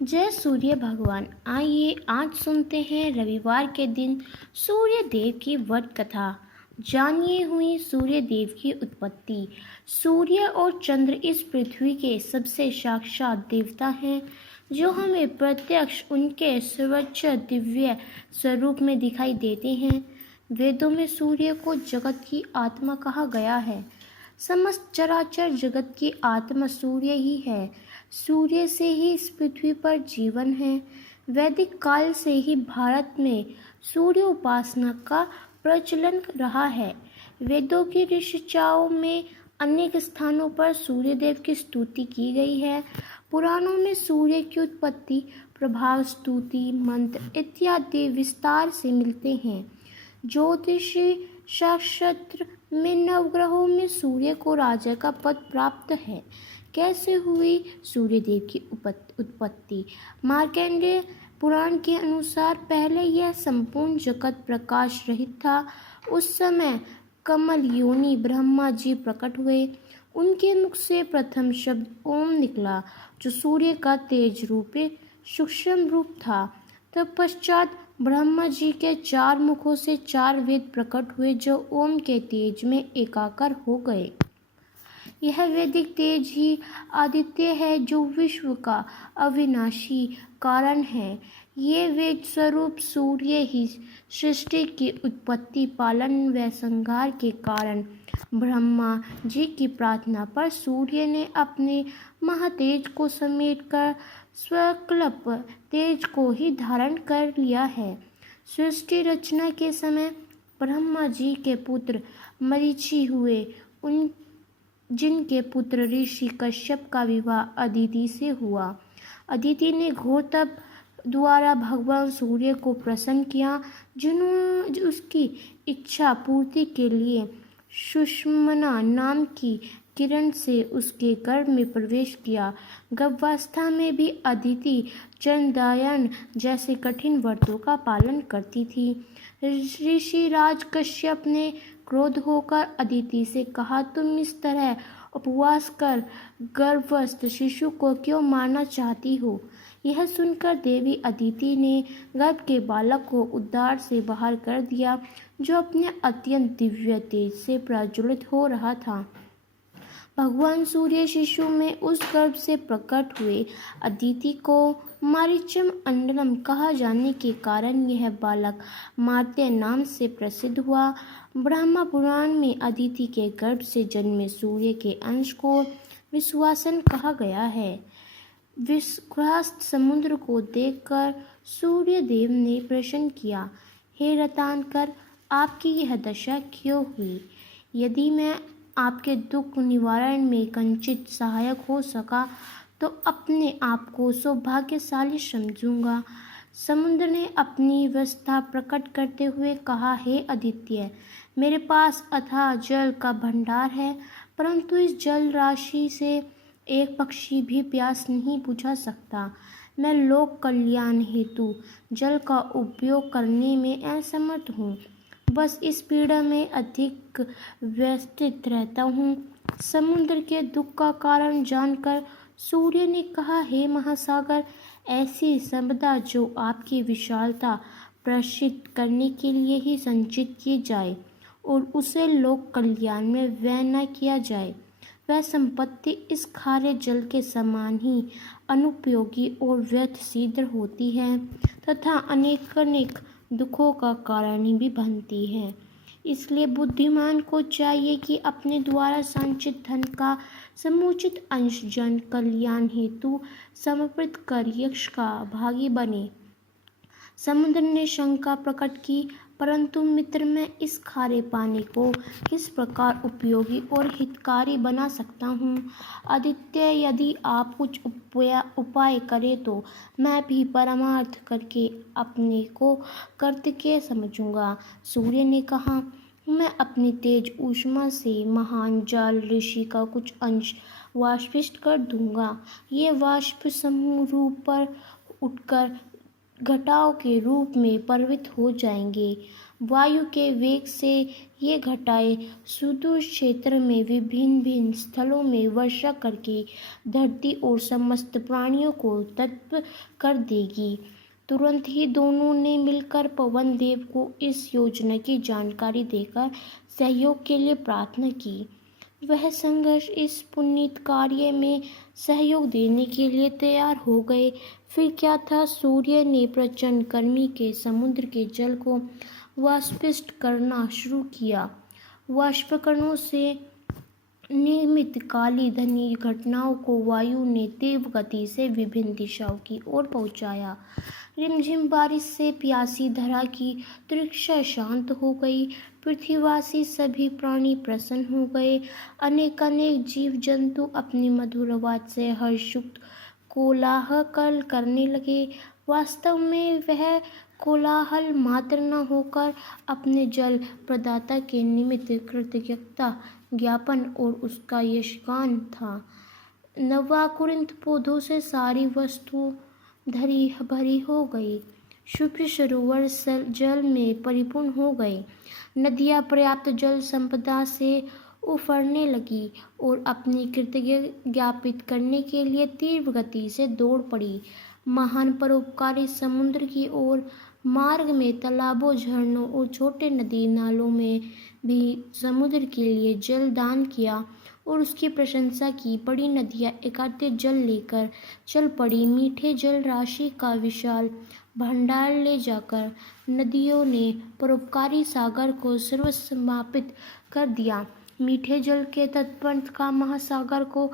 जय सूर्य भगवान। आइए आज सुनते हैं रविवार के दिन सूर्य देव की व्रत कथा। जानिए हुई सूर्य देव की उत्पत्ति। सूर्य और चंद्र इस पृथ्वी के सबसे साक्षात देवता हैं, जो हमें प्रत्यक्ष उनके सर्वोच्च दिव्य स्वरूप में दिखाई देते हैं। वेदों में सूर्य को जगत की आत्मा कहा गया है। समस्त चराचर जगत की आत्मा सूर्य ही है। सूर्य से ही इस पृथ्वी पर जीवन है। वैदिक काल से ही भारत में सूर्य उपासना का प्रचलन रहा है। वेदों की ऋचाओं में अनेक स्थानों पर सूर्य देव की स्तुति की गई है। पुराणों में सूर्य की उत्पत्ति, प्रभाव, स्तुति, मंत्र इत्यादि विस्तार से मिलते हैं। ज्योतिषी शास्त्र में नवग्रहों में सूर्य को राजा का पद प्राप्त है। कैसे हुई सूर्यदेव की उत्पत्ति? मार्कंडेय पुराण के अनुसार पहले यह संपूर्ण जगत प्रकाश रहित था। उस समय कमल योनि ब्रह्मा जी प्रकट हुए। उनके मुख से प्रथम शब्द ओम निकला, जो सूर्य का तेज रूपे सूक्ष्म रूप था। तत्पश्चात ब्रह्मा जी के 4 मुखों से 4 वेद प्रकट हुए, जो ओम के तेज में एकाकार हो गए। यह वैदिक तेज ही आदित्य है, जो विश्व का अविनाशी कारण है। ये वेद स्वरूप सूर्य ही सृष्टि की उत्पत्ति, पालन व संहार के कारण। ब्रह्मा जी की प्रार्थना पर सूर्य ने अपने महातेज को समेटकर स्वकल्प तेज को ही धारण कर लिया है। सृष्टि रचना के समय ब्रह्मा जी के पुत्र मरीचि हुए, जिनके पुत्र ऋषि कश्यप का विवाह अदिति से हुआ। अदिति ने घोर तप द्वारा भगवान सूर्य को प्रसन्न किया, जिन्होंने उसकी इच्छा पूर्ति के लिए सुषुम्ना नाम की किरण से उसके गर्भ में प्रवेश किया। गर्भावस्था में भी अदिति चंद्रायन जैसे कठिन व्रतों का पालन करती थी। ऋषि राज कश्यप ने क्रोध होकर अदिति से कहा, तुम इस तरह उपवास कर गर्भस्थ शिशु को क्यों मारना चाहती हो? यह सुनकर देवी अदिति ने गर्भ के बालक को उदर से बाहर कर दिया, जो अपने अत्यंत दिव्य तेज से प्रज्वलित हो रहा था। भगवान सूर्य शिशु में उस गर्भ से प्रकट हुए। अदिति को मारीचम अंडलम कहा जाने के कारण यह बालक मार्त्य नाम से प्रसिद्ध हुआ। ब्रह्मा पुराण में अदिति के गर्भ से जन्मे सूर्य के अंश को विश्वासन कहा गया है। विषग्रस्त समुद्र को देखकर सूर्य देव ने प्रश्न किया, हे रतानकर, आपकी यह दशा क्यों हुई? यदि मैं आपके दुख निवारण में कंचित सहायक हो सका तो अपने आप को सौभाग्यशाली समझूंगा। समुद्र ने अपनी व्यवस्था प्रकट करते हुए कहा, हे आदित्य, मेरे पास अथाह जल का भंडार है, परंतु इस जल राशि से एक पक्षी भी प्यास नहीं बुझा सकता। मैं लोक कल्याण हेतु जल का उपयोग करने में असमर्थ हूँ। बस इस पीड़ा में अधिक व्यथित रहता हूँ। समुद्र के दुख का कारण जानकर सूर्य ने कहा, हे महासागर, ऐसी संपदा जो आपकी विशालता प्रदर्शित करने के लिए ही संचित की जाए और उसे लोक कल्याण में व्यय न किया जाए, वह संपत्ति इस खारे जल के समान ही अनुपयोगी और व्यर्थ सिद्ध होती है तथा अनेक दुखों का कारण भी बनती है। इसलिए बुद्धिमान को चाहिए कि अपने द्वारा संचित धन का समुचित अंश जन कल्याण हेतु समर्पित कर यक्ष का भागी बने। समुद्र ने शंका प्रकट की, परंतु मित्र, मैं इस खारे पानी को किस प्रकार उपयोगी और हितकारी बना सकता हूँ? आदित्य, यदि आप कुछ उपाय करें तो मैं भी परमार्थ करके अपने को कर्तव्य समझूंगा। सूर्य ने कहा, मैं अपनी तेज ऊष्मा से महान जल ऋषि का कुछ अंश वाष्पिष्ट कर दूंगा। ये वाष्प समूह रूप पर उठकर घटाओं के रूप में परिवर्तित हो जाएंगे। वायु के वेग से ये घटाएं सुदूर क्षेत्र में विभिन्न भिन्न स्थलों में वर्षा करके धरती और समस्त प्राणियों को तृप्त कर देगी। तुरंत ही दोनों ने मिलकर पवन देव को इस योजना की जानकारी देकर सहयोग के लिए प्रार्थना की। वह संघर्ष इस पुनीत कार्य में सहयोग देने के लिए तैयार हो गए। फिर क्या था, सूर्य ने प्रचंड गर्मी के समुद्र के जल को वाष्पित करना शुरू किया। वाष्पकणों से निर्मित काली धनी घटनाओं को वायु ने तीव्र गति से विभिन्न दिशाओं की ओर पहुंचाया। रिमझिम बारिश से प्यासी धरा की तृष्णा शांत हो गई। पृथ्वीवासी सभी प्राणी प्रसन्न हो गए। अनेक जीव जंतु अपनी मधुर आवाज से हर्षयुक्त कोलाहल करने लगे। वास्तव में वह कोलाहल मात्र न होकर अपने जल प्रदाता के निमित्त कृतज्ञता ज्ञापन और उसका यशगान था। नवाकुरिंथ पौधों से सारी वस्तु धरी भरी हो गई। शुभ्र सरोवर जल में परिपूर्ण हो गए। नदियां पर्याप्त जल संपदा से उफरने लगी और अपनी कृतज्ञता ज्ञापित करने के लिए तीव्र गति से दौड़ पड़ी। महान परोपकारी समुद्र की ओर मार्ग में तालाबों, झरनों और छोटे नदी नालों में भी समुद्र के लिए जल दान किया और उसकी प्रशंसा की। बड़ी नदियां एकत्रित जल लेकर चल पड़ी। मीठे जल राशि का विशाल भंडार ले जाकर नदियों ने परोपकारी सागर को सर्वसमापित कर दिया। मीठे जल के तटबंध का महासागर को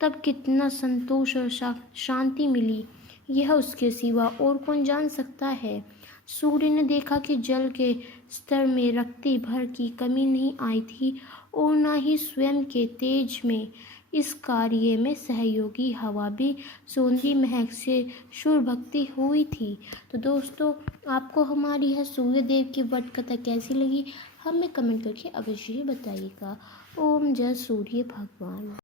तब कितना संतोष और शांति मिली, यह उसके सिवा और कौन जान सकता है। सूर्य ने देखा कि जल के स्तर में रत्ती भर की कमी नहीं आई थी और न ही स्वयं के तेज में। इस कार्य में सहयोगी हवा भी सौंदर्य महक से शुर भक्ति हुई थी। तो दोस्तों, आपको हमारी यह सूर्य देव की व्रत कथा कैसी लगी, हमें कमेंट करके अवश्य ही बताइएगा। ओम जय सूर्य भगवान।